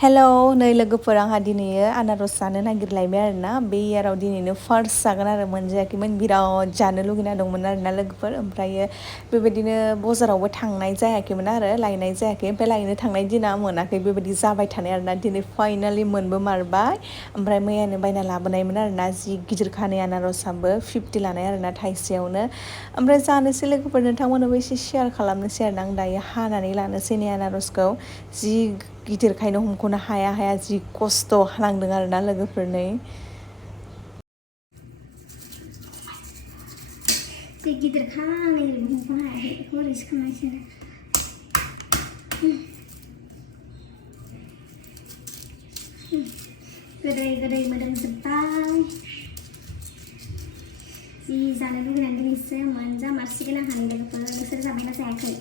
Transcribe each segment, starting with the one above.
hello नै लोगोफोर आंहा दिनै आनारस जानो नागिरलायबाय आरोना बे इयाराव दिनैनो फार्स्ट जागोन आरो मोनजायाखैमोन बिराद जानो लुगैना दंमोन आरोना लोगोफोर ओमफ्रायो बेबायदिनो बाजारावबो थांनाय जायाखैमोन आरो लायनाय जायाखै ओमफ्राय लायनो थांनाय दिना मोनाखै बेबायदि जाबाय थानाय आरोना दिनै फाइनालि मोनबो मारबाय ओमफ्राय मैयानो बायना लाबोनायमोन आरोना जि गिदिरखानि आनारसाबो 50 लानाय आरोना थाइसेयावनो ओमफ्राय जानोसै लोगोफोर नोंथांमोननोबो एसे शेयार खालामनोसै आरोना आं दायो हानानै लानोसै नै आनारसखौ जि गिदिरखायनो हमख'नो हाया जि खस्थ' नांदों आरोना लोगोफोर नै गिदिरखा नै हमख'नो हायाखै बेखौ ओरैसो खालामनांसिगोन गोदै मोदोमजोब्बाय जि जानो लुगैनानै दिनैसो मोनजामारसिगोन आंहा लोगोफोर नोंसोर जाबायना जायाखै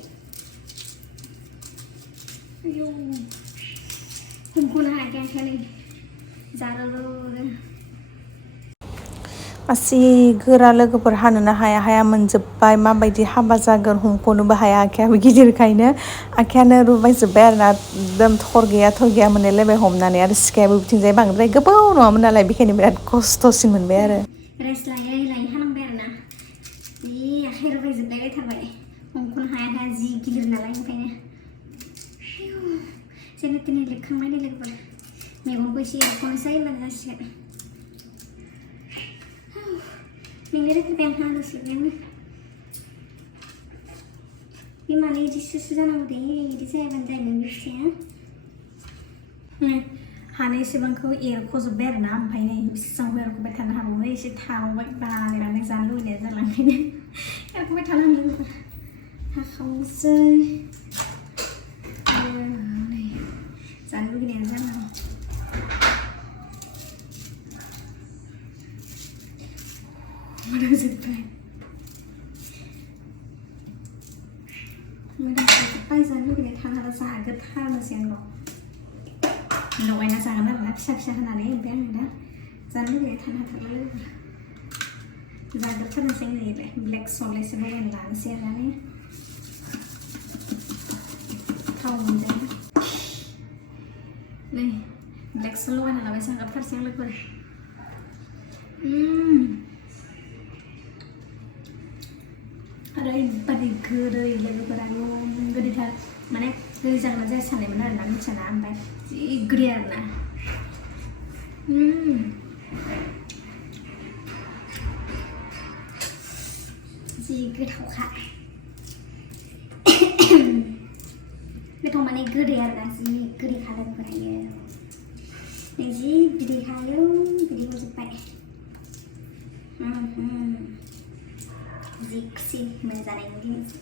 आयौ हमख'नो हायाखै आखाया नै जारौ आसि गोरा लोगोफोर हानोनो हाया मोनजोब्बाय माबायदि हाबा जागोन हमख'नोबो हाया आखायाबो गिदिरखायनो आखायानो रुबायजोब्बाय आरोना एकदम थर गैया मोनलायलायबाय हमनानै आरो सिखायाबो बिथिंजाय बांद्राय गोबाव नङामोन नालाय बेखायनो बिराद खस्थ'सिन मोनबाय आरो रेस्ट लायै हानांबाय आरोना जि आखाइ रुबायजोबलायथारबाय हमख'नो हाया जि गिदिर नालाय ओंखायनो जेने तेने लिरखांबाय नै लोगोफोर मेगनखौ एसे एरख'नोसै होनबानो जासिगोन मेंनो रोंथारबाय आंहा दसेनो बे मानो बिदि सुसु जानांगौ दे बिदि जायाबानो जायोमोन बे फिथाइया हानायसेबांखौ एरख'जोब्बाय आरोना ओमफ्राय नै बेसेबांखौ एरख'बाय थानो हाबावो एसे थाबावबाय बानायनानै जानो लुबैनाया जालांखायनो एरख'बाय थानो हायो हाखावनोसै जानो लुगैनाया जालाङो मोदोमजोब्बाय जानो लुगैनाय थानो हाला जागोथारनोसै आं लगायना जागोन आरोना फिसा होनानै ओमफ्राय आं दा जानो लुगैनाय थानो हाथारला जागोथारनोसै नैलाय ब्लेक सल्टसो लगायना लानोसै आरो थाव मोनजायो नै ब्लेक सल्ट लगायना लाबाय जागोथारसै आं लोगोफोर ओरैबादि गोदै लोगोफोरा गोदैथार माने गोदै जागोन ना जाया साननायमोन आरोना मिथियाना ओमफ्राय जि गोदै आरोना जि गोथावखा गोथाव माने गोदै आरोना जि गोदैखा लोगोफोरायो जि बिदैखायो बिदै हरजोब्बाय जि खुसि मोनजानायनि दिनैसो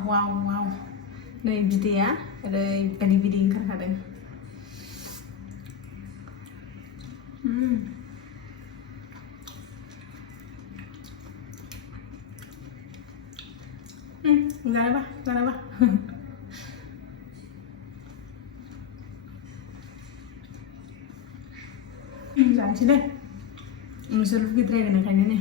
वाव नै बिदैया ओरैबायदि बिदै ओंखारखादों जानोबा जानोसै दे नोंसोर लुगैद्रायगोन ओंखायनो